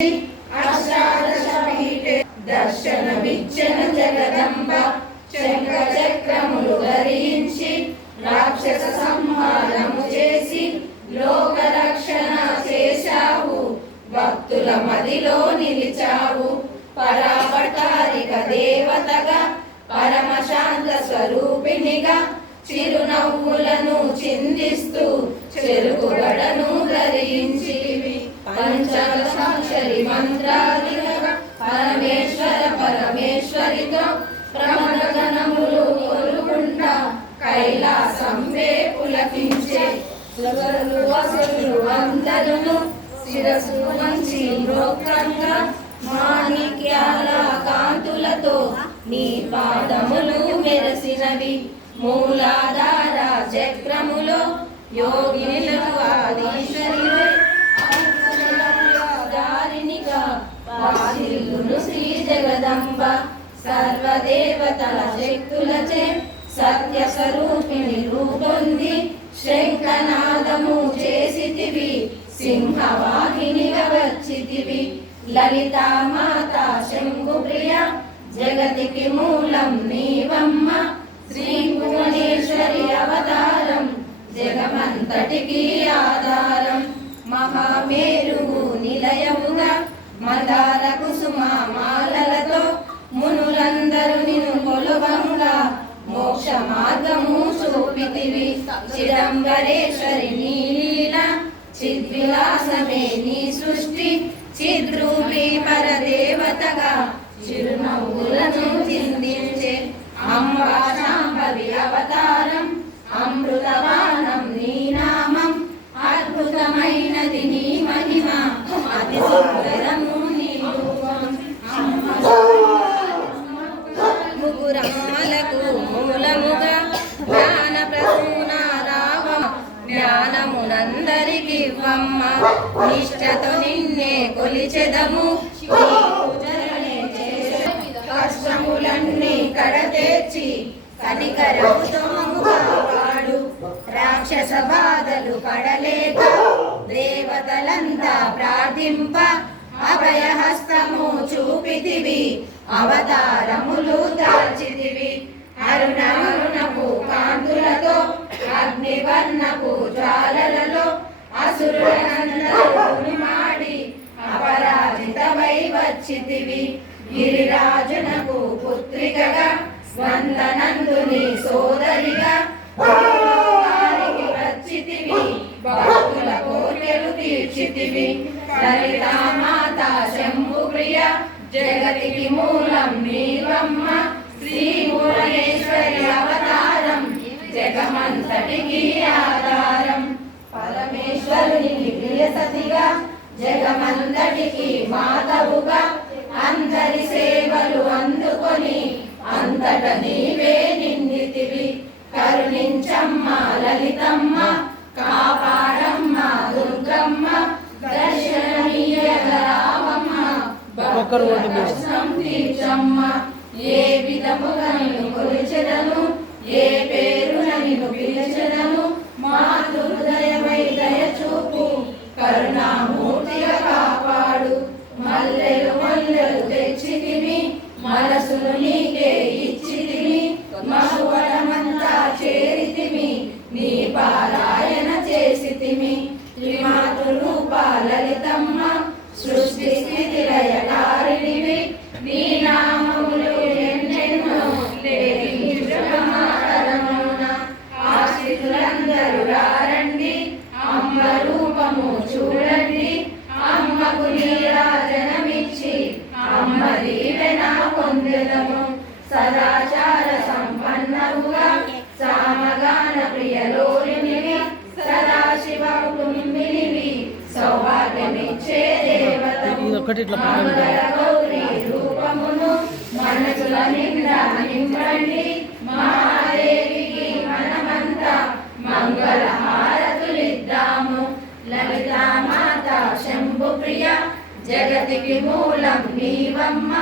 అష్టాదశపీఠే దర్శనమిచ్చెను జగదంబ. శంఖచక్రములు ధరించి రాక్షస సంహారము చేసి లోకరక్షణ చేశావు. భక్తుల మదిలో నిలిచావు. పరాపటారిక దేవతగా పరమశాంత స్వరూపిణిగా చిరునవ్వులను చిందిస్తూ చెరుకుగడను ధరించివి. పంచదశాక్షరి మంత్రాలుగా పరమేశ్వర పరమేశ్వరితో ప్రమదగణములు కొలుగుండా కైలాసం పులకించే. సురలు అసురులు అందరును శిరస్సు వంచి మ్రోక్కంగా మాణిక్యాల కాంతులతో నీ పాదములు మెరసినవి. మూలాధార చక్రములో యోగినులకు ఆదిశ్వరివై దారినిగా వాసిల్లును శ్రీ జగదంబ. సర్వదేవతల శక్తులచే సత్య స్వరూపిణి రూపొంది శంఖనాదము చేసితివి. సింహవాహినిగా వచ్చితివి. లలితామాత శంభుప్రియ జగతికి మూలం నీవమ్మ. శ్రీ భువనేశ్వరి అవతారం జగమంతటికి ఆధారం. మహామేరువు నిలయముగా మందార కుసుమ మాలలతో మునులందరూ నిన్ను కొలువంగా మోక్ష మార్గము చూపితివి. చిదంబరేశ్వరి నీ లీల చిద్విలాసమే నీ సృష్టి. చిద్రూపి పరదేవతగా చిరునవ్వులను చిందించే. అంబా శాంభవి అవతారం అమృతవానం నీ నామం. అద్భుతమైనది నీ మహిమ అతి సుందరము నీ రూపం. ముగురమ్మలకు మూలముగా జ్ఞాన ప్రసూన రావం. జ్ఞానమునందరికి వమ్మ. నిష్టతో నిన్నే కొలిచెదము. కష్టములన్నీ కడతేర్చి కనికరముతో కాపాడు. రాక్షస బాధలు పడలేక దేవతలంతా ప్రార్థింప అభయహస్తము చూపితివి. అవతారములు దాల్చితివి. అరుణారుణపు కాంతులతో అగ్నివర్ణపు జ్వాలలలో అసురులందరూ మాడి అపరాజితవై వచ్చితివి. గిరిరాజునకు పుత్రికగా వందనందుని సోదరిగా వచ్చితివి. భక్తుల కోర్కెలు తీర్చితివి. లలితామాత శంభుప్రియ జగతికి మూలం నీవమ్మ. శ్రీ భువనేశ్వరి అవతారం జగమంతటికి ఆధారం. పరమేశ్వరుని ప్రియ సతిగా జగమంతటికి మాతవుగా అందరి సేవలు అందుకొని అంతట నీవే నిందితివి. కరుణించమ్మ లలితమ్మ కాపాడమ్మ దుర్గమ్మ. దర్శనమీయగరావమ్మ భక్తుల తీర్చమ్మ. ఏ విధముగా నిన్ను కొలిచెదను ఏ పేరున నిన్ను పిలిచెదను. మాతృహృదయమై దయచూపు కరుణామూర్తిగా కాపాడు. మల్లెలు మల్లెలు తెచ్చితివి మనసును నీకే ఇచ్చితివి. మహువనమంతా చేరితిమి నీ పారాయణ చేసితిమి. త్రిమాతృరూప లలితమ్మ సృష్టి స్థితి లయకారిణివి. నీ నామములు ఎన్నెన్నో ఆశ్రితులందరూ రారండి. అమ్మ రూపము చూడండి. అమ్మకు నీరాజనమిచ్చి అమ్మ దీవెన పొందెదము. సదాచార సంపన్నవుగా సామగాన ప్రియలోలినివి. సదాశివ కుటుంబినివి సౌభాగ్యమిచ్చే దేవతము. మంగళ గౌరీ రూపమును మనసుల నిండా నింపండి. మహాదేవికి మనమంతా మంగళ హారతులిద్దాము. లలితామాత శంభుప్రియ జగతికి మూలం నీవమ్మ.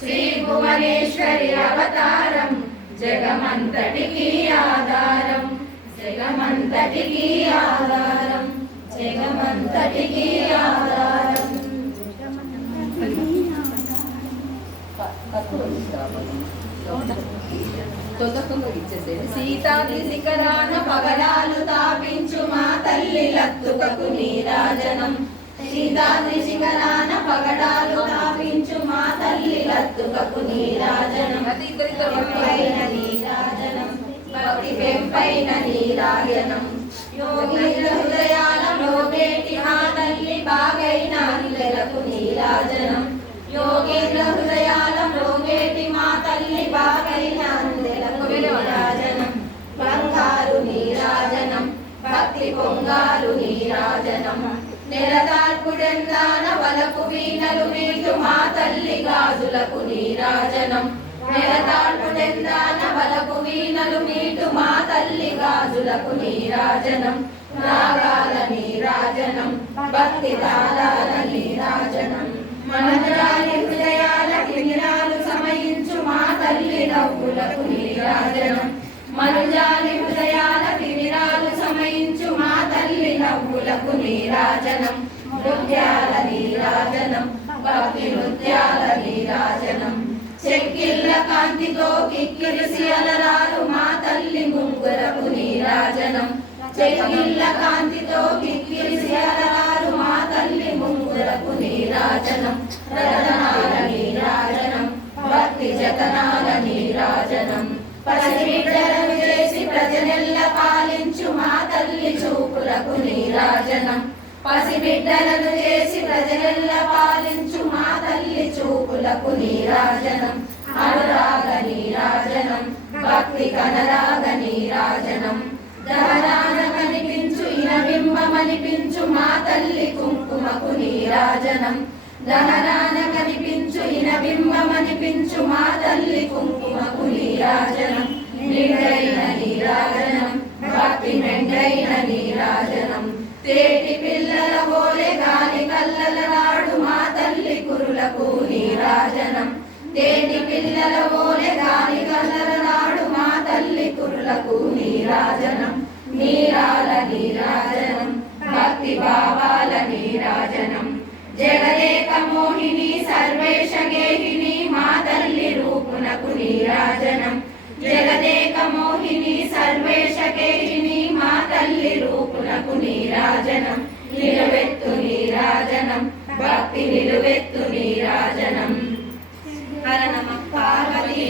శ్రీ భువనేశ్వరి అవతారం జగమంతటికి ఆధారం. జగమంతటికి ఆధారం. జగమంతటికి ఆధారం. సీతాది శిఖరాన పగడాలు తాపించు మా తల్లి లత్తుకకు నీరాజనం. సీతాది శిఖరాన పగడాలు తాపించు మా తల్లి లత్తుకకు నీరాజనం. పెంపైన నీరాజనం, భక్తి పెంపైన నీరాజనం. యోగిల హృదయాలలో వేటి మా తల్లి బాగైన అందెలకు నీరాజనం. యోగేంద్ర హృదయాలలో వేటి మా తల్లి బాగైన అందెలకు నీరాజనం. బంగారు నీరాజనం, భక్తి పొంగారు నీరాజనం. నెలదార్పుడెందాన వలకు వీణలు వీటు మా తల్లి గాజులకు నీరాజనం. నెలదార్పుడెందాన వలకు వీణలు మీటు మా తల్లి గాజులకు నీరాజనం. రాగాల నీరాజనం, భక్తి తాళాల నీరాజనం. మనజాలి హృదయాల కిరణాలు సమయించు మా తల్లి నవ్వులకు నీరాజనం. మనుజాలి హృదయాల కిరణాలు సమయించు మా తల్లి నవ్వులకు నీరాజనం. నృత్యాల నీరాజనం, భక్తి నృత్యాల నీరాజనం. చెక్కిళ్ళ కాంతితో కిక్కిరిసి అలరారు మా తల్లి ముంగురకు నీరాజనం. చెక్కిళ్ళ కాంతితో కిక్కిరిసి అలరారు మా తల్లి ముంగురకు నీరాజనం. రతనాల నీరాజనం, భక్తి జతనాల నీరాజనం. పసిబిడ్డలను చేసి ప్రజనెల్ల పాలించు మా తల్లి చూపులకు నీరాజనం. పసిబిడ్డలను చేసి ప్రజనెల్ల పాలించు మా తల్లి చూపులకు నీరాజనం. అనురాగ నీరాజనం, భక్తి కనరాగ నీరాజనం. దహరాన కనిపించు ఇనబింబమనిపించు మా తల్లి కుంకుమకు నీరాజనం. దహరాన కనిపించు ఇనబింబమనిపించు మా తల్లి కుంకుమకు నీరాజనం. నిండైన నీరాజనం, భక్తి మెండైన నీరాజనం. తేటి పిల్లల ఓలే గాలి కల్లల నాడు మా తల్లి కురులకు నీరాజనం. తేటి పిల్లల ఓలే గాలి కల్లల నాడు మా తల్లి కురులకు నీరాజనం. నీరాల నీరాజనం, భక్తి భావాల నీరాజనం. జగదేక మోహిని సర్వేశ గేహిని మా తల్లి రూపునకు నీరాజనం. జగదేక మోహిని సర్వేశ గేహిని మా తల్లి రూపునకు నీరాజనం. నిలువెత్తు నీరాజనం, భక్తి నిలువెత్తు నీరాజనం. హర నమః పార్వతీ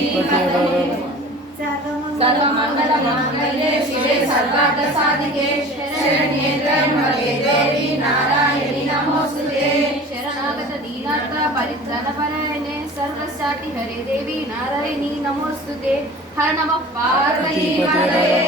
సర్వమంగళ మంగళే శివే సర్వార్థ సాధికే శరణ్యే త్ర్యంబకే దేవి నారాయణి నమోస్తుతే. శరణాగత దీనార్త పరిత్రాణ పరాయణే సర్వస్యాటి హరే దేవి నారాయణి నమోస్తుతే. హర నమః పార్వతీ పతయే.